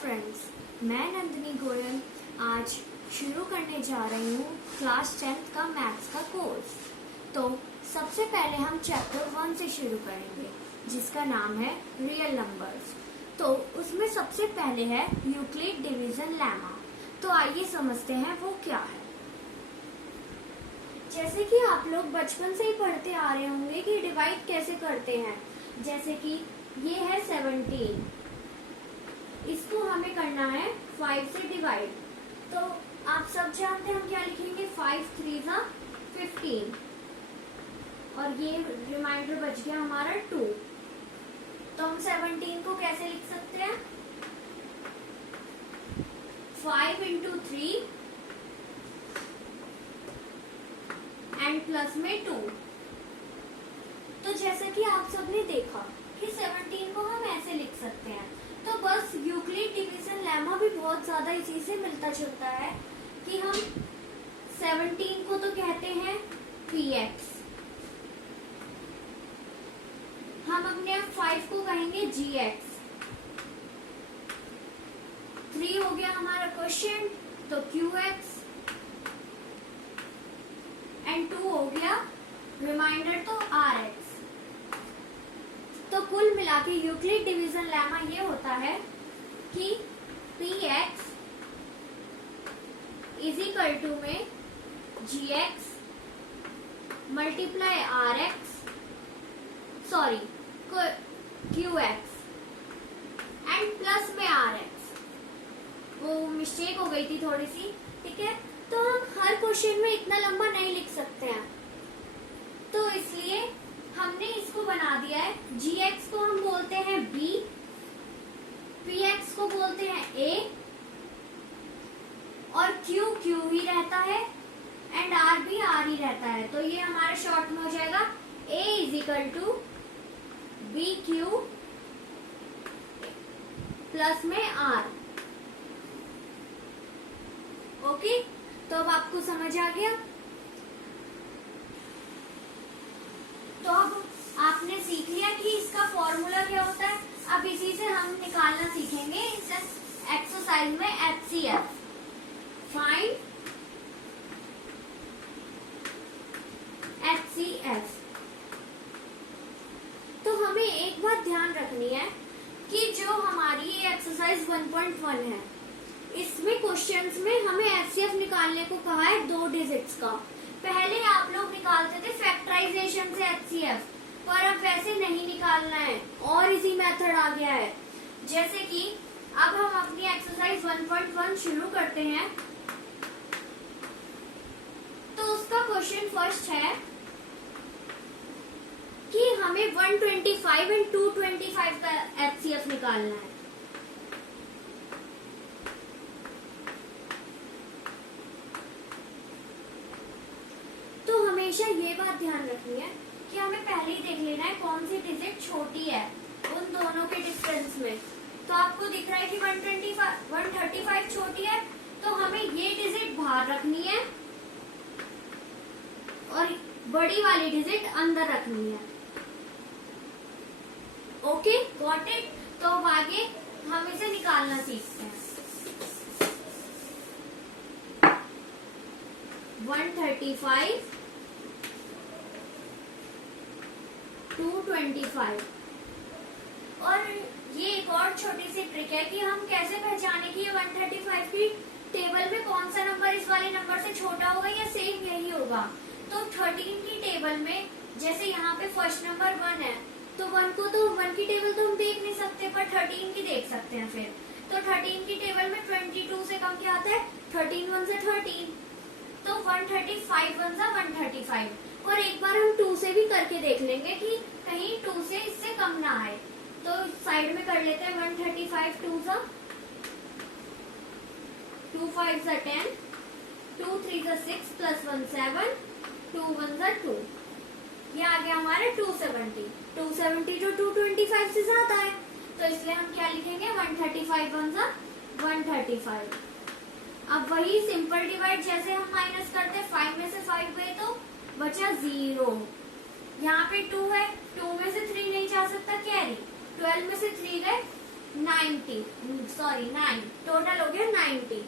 Friends, मैं नंदिनी गोयल आज शुरू करने जा रही हूँ क्लास 10th का मैथ्स का कोर्स। तो सबसे पहले हम चैप्टर 1 से शुरू करेंगे जिसका नाम है रियल नंबर्स। तो उसमें सबसे पहले है यूक्लिड डिवीजन लेमा। तो आइए समझते हैं वो क्या है। जैसे कि आप लोग बचपन से ही पढ़ते आ रहे होंगे कि डिवाइड कैसे करते हैं। जैसे कि ये है 17, इसको हमें करना है 5 से डिवाइड। तो आप सब जानते हैं हम क्या लिखेंगे, 5 3 ज़ा 15 और ये रिमाइंडर बच गया हमारा 2। तो हम 17 को कैसे लिख सकते हैं, 5 × 3 एंड प्लस में 2। तो जैसे कि आप सबने देखा कि 17 को हम ऐसे लिख सकते हैं। तो बस यूक्लिड डिवीजन लेमा भी बहुत ज्यादा इसी से मिलता जुलता है कि हम 17 को तो कहते हैं px, हम अपने 5 को कहेंगे gx, 3 हो गया हमारा क्वेश्चन तो qx एंड 2 हो गया रिमाइंडर तो rx। तो कुल मिला के यूक्लिड डिवीजन लेमा ये होता है कि px इज इक्वल टू में gx multiply rx sorry qx and plus में rx। वो मिस्टेक हो गई थी थोड़ी सी, ठीक है। तो हम हर क्वेश्चन में इतना लंबा नहीं लिख सकते हैं, तो इसलिए हमने इसको बना दिया है। gx को हम बोलते हैं b, px को बोलते हैं a और q ही रहता है एंड r भी r ही रहता है। तो ये हमारे शॉर्ट में हो जाएगा a is equal to bq plus में r। ओके, तो अब आपको समझ आ गया। तो अब आपने सीख लिया कि इसका फॉर्मूला क्या होता है। अब इसी से हम निकालना सीखेंगे इस एक्सरसाइज में HCF। Find HCF। तो हमें एक बात ध्यान रखनी है कि जो हमारी ये एक्सरसाइज 1.1 है, इसमें क्वेश्चंस में हमें HCF निकालने को कहा है 2 डिजिट्स का। पहले आप लोग निकालते थे फैक्टराइजेशन से HCF, पर अब वैसे नहीं निकालना है और इजी मेथड आ गया है। जैसे कि अब हम अपनी एक्सरसाइज 1.1 शुरू करते हैं। तो उसका क्वेश्चन फर्स्ट है कि हमें 125 एंड 225 का HCF निकालना है। हमेशा ये बात ध्यान रखनी है कि हमें पहले ही देख लेना है कौन सी डिजिट छोटी है उन दोनों के डिफरेंस में। तो आपको दिख रहा है कि 135 छोटी है, तो हमें ये डिजिट बाहर रखनी है और बड़ी वाली डिजिट अंदर रखनी है। Okay, got it. तो अब आगे हम इसे निकालना सीखते हैं। 135 225। और ये एक और छोटी सी ट्रिक है कि हम कैसे पहचाने कि ये 135 की टेबल में कौन सा नंबर इस वाले नंबर से छोटा होगा या सेम यही होगा। तो 13 की टेबल में जैसे यहाँ पे फर्स्ट नंबर 1 है, तो 1 को तो 1 की टेबल तो हम देख नहीं सकते, पर 13 की देख सकते हैं। फिर तो 13 की टेबल में 22 से कम क्या आता है, 13 1 से 13, तो 135 1 सा 135। और एक बार हम 2 से भी करके देख लेंगे कि कहीं 2 से इससे कम ना आए। तो साइड में कर लेते हैं 135 2 सा 2 5 सा 10, 2 3 सा 6 प्लस 1 7, 2 1 सा 2। ये आ गया हमारे 270। 270 जो 225 से ज्यादा है, तो इसलिए हम क्या लिखेंगे, 135 1 सा 135। अब वही सिंपल डिवाइड जैसे हम माइनस करते हैं, 5 में से 5 गए तो बचा 0। यहाँ पे 2 है, 2 में से 3 नहीं जा सकता कैरी, 12 में से 3 गए 90, सॉरी 9, टोटल हो गया 90।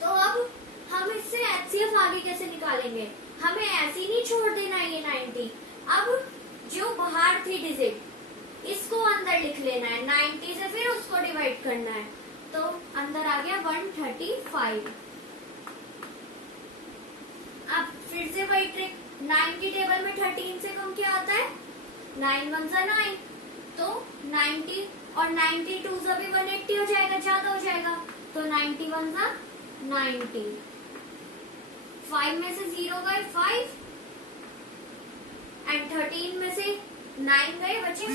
तो अब हम इससे एचसीएफ आगे कैसे निकालेंगे? हमें ऐसे ही नहीं छोड़ देना ये 90। अब जो बाहर थी डिजिट इसको अंदर लिख लेना है, 90 से फिर उसको डिवाइड करना है, तो अंदर आ गया 135। अब फिर से वही ट्रिक, 9 की टेबल में 13 से कम क्या आता है? 9 1 जा 9, तो 90 और 92 से भी 180 हो जाएगा, ज्यादा हो जाएगा, तो 91 जा 90। 5 में से 0 गए 5 एंड 13 में से 9 गए, बचे 4।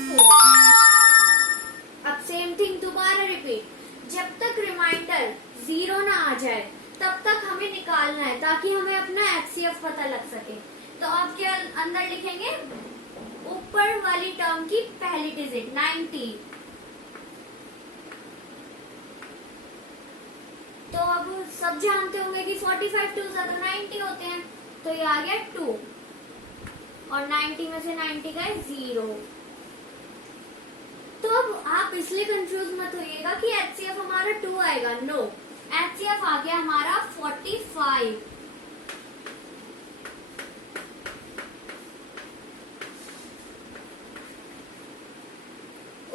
अब सेम थिंग दोबारा रिपीट, जब तक रिमाइंडर 0 ना आ जाए तब तक हमें निकालना है, ताकि हमें अपना एचसीएफ पता लग सके। तो अब क्या अंदर लिखेंगे? ऊपर वाली टर्म की पहली डिजिट 90। तो अब सब जानते होंगे कि 45 2 ज्यादा 90 होते हैं, तो ये आ गया 2 और 90 में से 90 गए 0। तो अब आप इसलिए कंफ्यूज मत होइएगा कि एचसीएफ हमारा 2 आएगा, नो, एचसीएफ आ गया हमारा 45।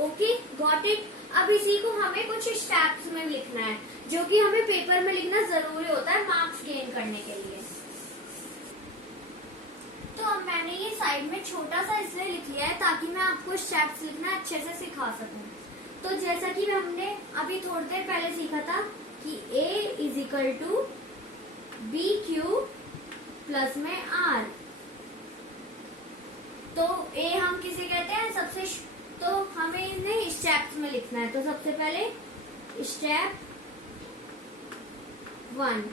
Okay, got it. अब इसी को हमें कुछ स्टेप्स में लिखना है, जो कि हमें पेपर में लिखना जरूरी होता है मार्क्स गेन करने के लिए। तो अब मैंने ये साइड में छोटा सा इसलिए लिख लिया है ताकि मैं आपको स्टेप्स लिखना अच्छे से सिखा सकूं। तो जैसा कि हमने अभी थोड़ी देर पहले सीखा था कि A is equal to B Q plus में R। तो A हम किसे कहते हैं? सबसे, तो हमें इन्हें स्टेप्स में लिखना है। तो सबसे पहले स्टेप 1,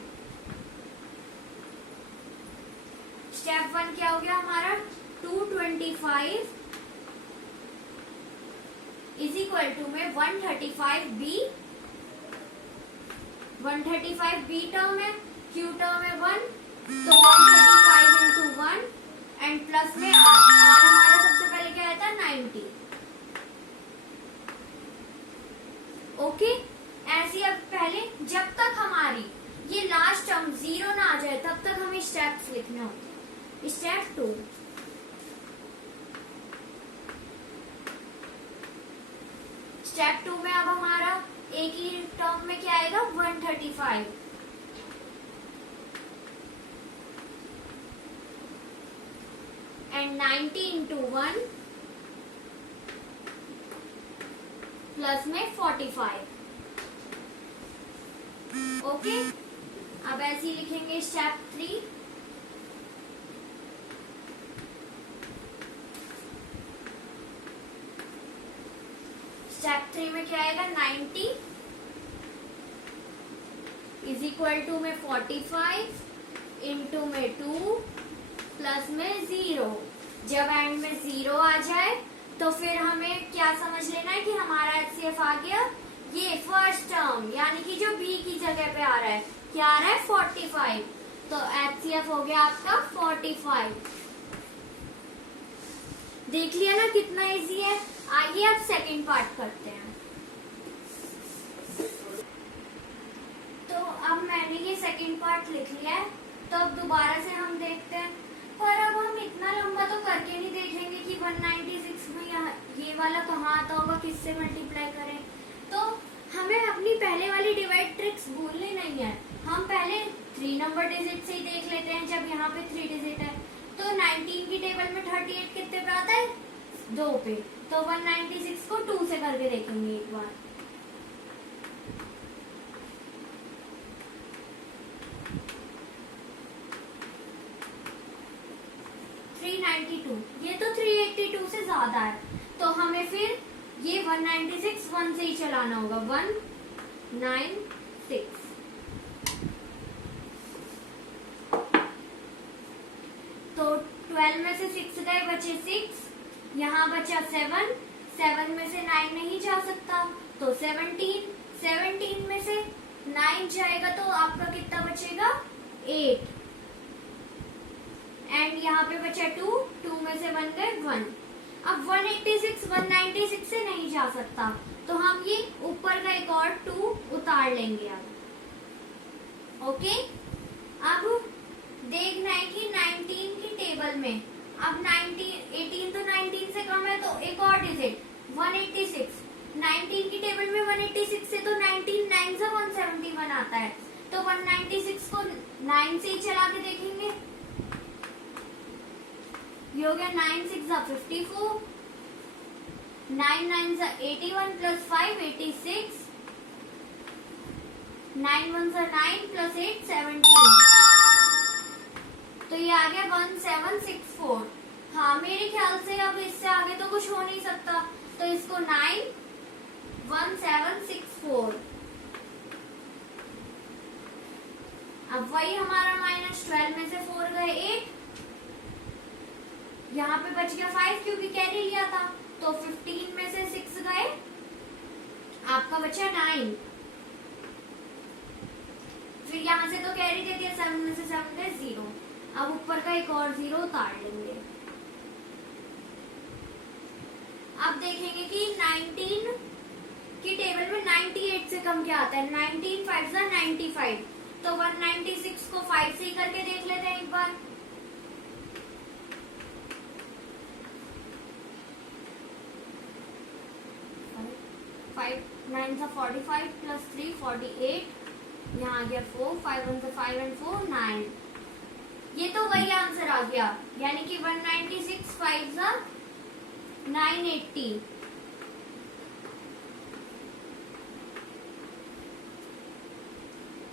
स्टेप 1 क्या हो गया हमारा? 225 इज इक्वल टू में 135B, 135B टर्म है, Q टर्म है 1, तो 135 इंटू 1 एंड प्लस में R हमारा सबसे पहले क्या रहता है? 90। ओके, ऐसे अब पहले जब तक हमारी ये लास्ट टर्म 0 ना आ जाए तब तक हमें स्टेप्स लिखने होते हैं। स्टेप 2, स्टेप 2 में अब हमारा एक ही टर्म में क्या आएगा? 135 एंड 90 इंटू 1 प्लस में 45। ओके, अब ऐसे ही लिखेंगे स्टेप 3, स्टेप 3 में क्या आएगा? 90 इज इक्वल टू में 45 इंटू में 2 प्लस में 0। जब एंड में 0 आ जाए तो फिर हमें क्या समझ लेना है कि हमारा एचसीएफ आ गया ये फर्स्ट टर्म, यानी कि जो बी की जगह पे आ रहा है, क्या आ रहा है? 45। तो एचसीएफ हो गया आपका 45। देख लिया ना कितना इजी है। आइए अब सेकंड पार्ट करते हैं। तो अब मैंने ये सेकंड पार्ट लिख लिया है, तो अब दोबारा से हम देखते हैं। पर अब हम इतना लंबा तो करके नहीं देखेंगे कि 196 में ये वाला कहाँ आता होगा, किससे मल्टीप्लाई करें। तो हमें अपनी पहले वाली डिवाइड ट्रिक्स भूलनी नहीं है। हम पहले 3 नंबर डिजिट से ही देख लेते हैं। जब यहाँ पे 3 डिजिट है तो 19 की टेबल में 38 कितने पे आता है? 2 पे। तो 196 को 2 से करके देखेंगे एक बार। ये तो 382 से ज्यादा है, तो हमें फिर ये 196 1 से ही चलाना होगा। 196 तो 12 में से 6 गए, बचे 6, यहाँ बचा 7, 7 में से 9 नहीं जा सकता, तो 17, 17 में से 9 जाएगा तो आपका कितना बचेगा? 8 एंड यहाँ पे बचा 2, 2 में से 1 गए 1। अब 186 196 से नहीं जा सकता, तो हम ये ऊपर का एक और 2 उतार लेंगे अब। ओके, अब देखना है कि 19 की टेबल में, अब 18 तो 19 से कम है, तो एक और डिजिट 186, 19 की टेबल में 186 से तो 19 9 से 171 आता है, तो 196 को 9 से ही चला के देखेंगे। ये हो गया 9 6 जा 54, 9 9 जा 81 प्लस 5 86, 9 1 जा 9 प्लस 8 17, तो ये आ गया 1764। हाँ, मेरे ख्याल से अब इससे आगे तो कुछ हो नहीं सकता, तो इसको 9 1764। अब वही हमारा -12 में से 4 गए 8, यहाँ पे बच गया 5 क्योंकि कैरी लिया था, तो 15 में से 6 गए, आपका बचा 9। फिर यहाँ से तो कैरी दे दिया, 7 में से 7 गए 0। अब ऊपर का एक और 0 उतार लेंगे। अब देखेंगे कि 19 की टेबल में 98 से कम क्या आता है। 19 5 जा 95, तो 196 को 5 से ही करके देख लेते हैं एक बार। फाइव 9 जा 45 प्लस 3 48, यहाँ आ गया 4, 5 1 जा 5 एंड 4 9। ये तो वही आंसर आ गया, यानी कि 196 5 जा 980।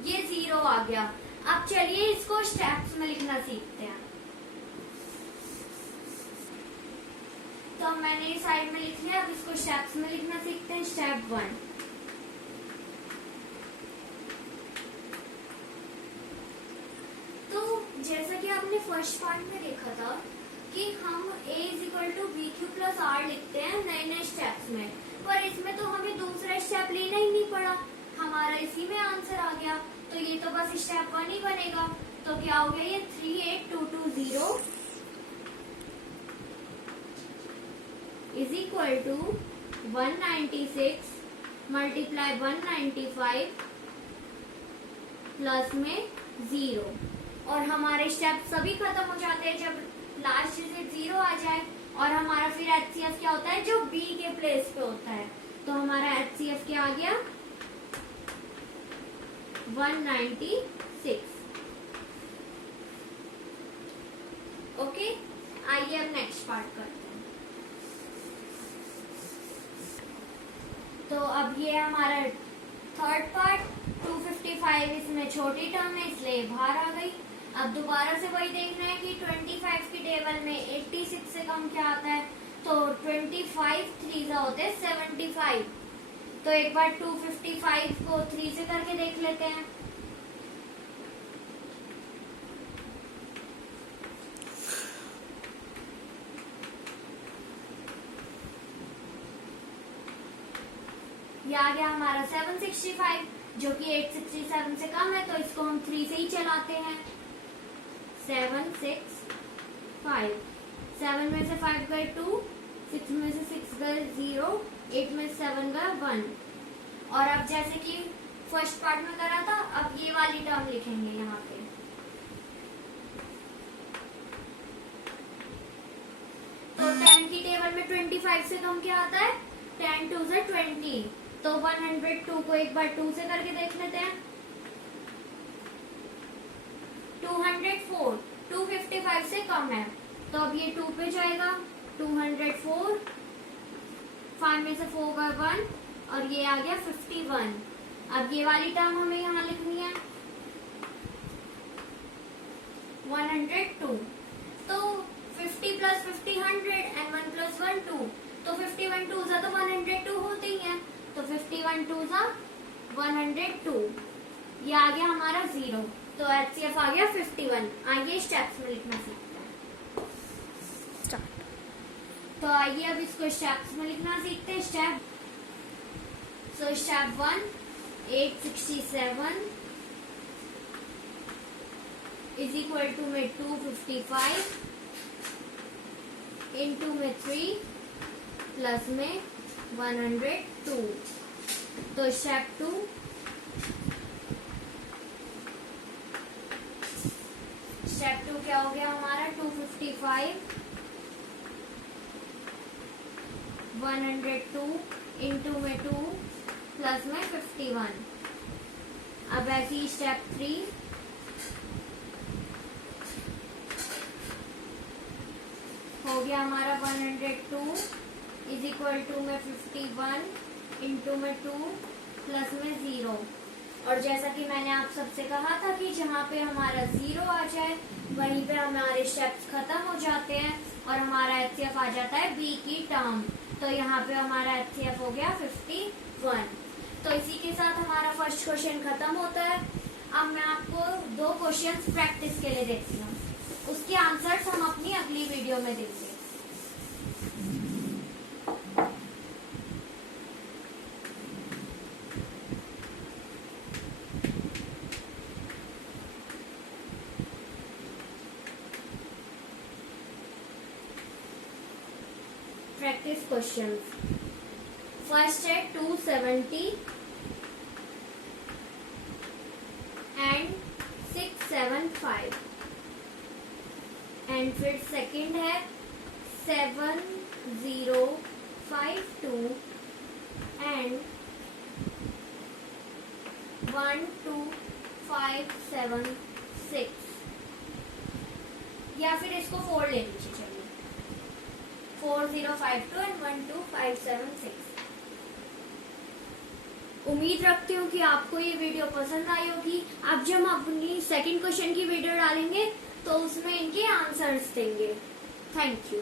ये 0 आ गया। अब चलिए इसको स्टेप्स में लिखना सीखते हैं। तो मैंने साइड में लिख लिया, अब इसको स्टेप्स में लिखना सीखते हैं। स्टेप 1, तो जैसा कि आपने फर्स्ट पार्ट में देखा था कि हम a = bq + r लिखते हैं नए नए स्टेप्स में, पर इसमें तो हमें दूसरा स्टेप लेना ही नहीं पड़ा, हमारा इसी में आंसर आ गया। तो ये तो बस स्टेप 1 ही बनेगा। तो क्या हो गया, ये 38220 is equal to 196 multiply 195 plus में 0। और हमारे स्टेप सभी खत्म हो जाते हैं जब लास्ट डिजिट 0 आ जाए। और हमारा फिर HCF क्या होता है, जो B के प्लेस पे होता है। तो हमारा HCF क्या आ गया, 196। ओके, आइए अब नेक्स्ट पार्ट करते हैं। तो अब ये हमारा थर्ड पार्ट 255, इसमें छोटी टर्म है इसलिए बाहर आ गई। अब दोबारा से वही देखना है कि 25 की टेबल में 86 से कम क्या आता है। तो 25 3 होते हैं 75। तो एक बार 255 को 3 से करके देख लेते हैं। ये आ गया हमारा 765, जो कि 867 से कम है, तो इसको हम 3 से ही चलाते हैं। 765, 7 में से 5 गए 2, 6 में से 6 गए 0, 8 में से 7 गए 1। और अब जैसे कि फर्स्ट पार्ट में करा था, अब ये वाली टर्म लिखेंगे यहाँ पे। तो 10 की टेबल में 25 से कम क्या आता है, 10 2 से 20। तो 102 को एक बार 2 से करके देख लेते हैं। 204, 255 से कम है, तो अब ये 2 पे जाएगा। 204, 5 में से 4 का 1, और ये आ गया 51। अब ये वाली टर्म हमें यहाँ लिखनी है 102। तो 50 प्लस 50 100 एंड 1 प्लस 1 2। तो 51 2 तो 102 होते ही हैं। तो 51 2 102। ये आ गया हमारा 0। तो HCF आ गया 51। आइए स्टेप्स में लिखना सीखते हैं। तो आइए अब इसको स्टेप्स में लिखना सीखते हैं। स्टेप 1, 867 इज इक्वल टू में 255 इंटू में 3 प्लस में 102। तो स्टेप 2, स्टेप 2 क्या हो गया हमारा 255 102 इंटू में 2 प्लस में 51। अब ऐसे ही स्टेप 3, हो गया हमारा 102 इज इक्वल टू में 51 इंटू में 2 प्लस में 0। और जैसा कि मैंने आप सबसे कहा था कि जहाँ पे हमारा 0 आ जाए वहीं पे हमारे स्टेप्स खत्म हो जाते हैं और हमारा HCF आ जाता है बी की टर्म। तो यहाँ पे हमारा HCF हो गया 51। तो इसी के साथ हमारा फर्स्ट क्वेश्चन खत्म होता है। अब मैं आपको 2 क्वेश्चंस प्रैक्टिस के लिए देती हूँ, उसके आंसर्स हम अपनी अगली वीडियो में देंगे। Practice questions. फर्स्ट है 270 एंड 675 एंड फिर सेकंड है 7052 एंड 12576, या फिर इसको 4 ले लीजिए, चलिए 4052 एंड 12576। उम्मीद रखती हूँ कि आपको ये वीडियो पसंद आई होगी। अब जब हम अपनी सेकंड क्वेश्चन की वीडियो डालेंगे तो उसमें इनके आंसर्स देंगे। Thank you.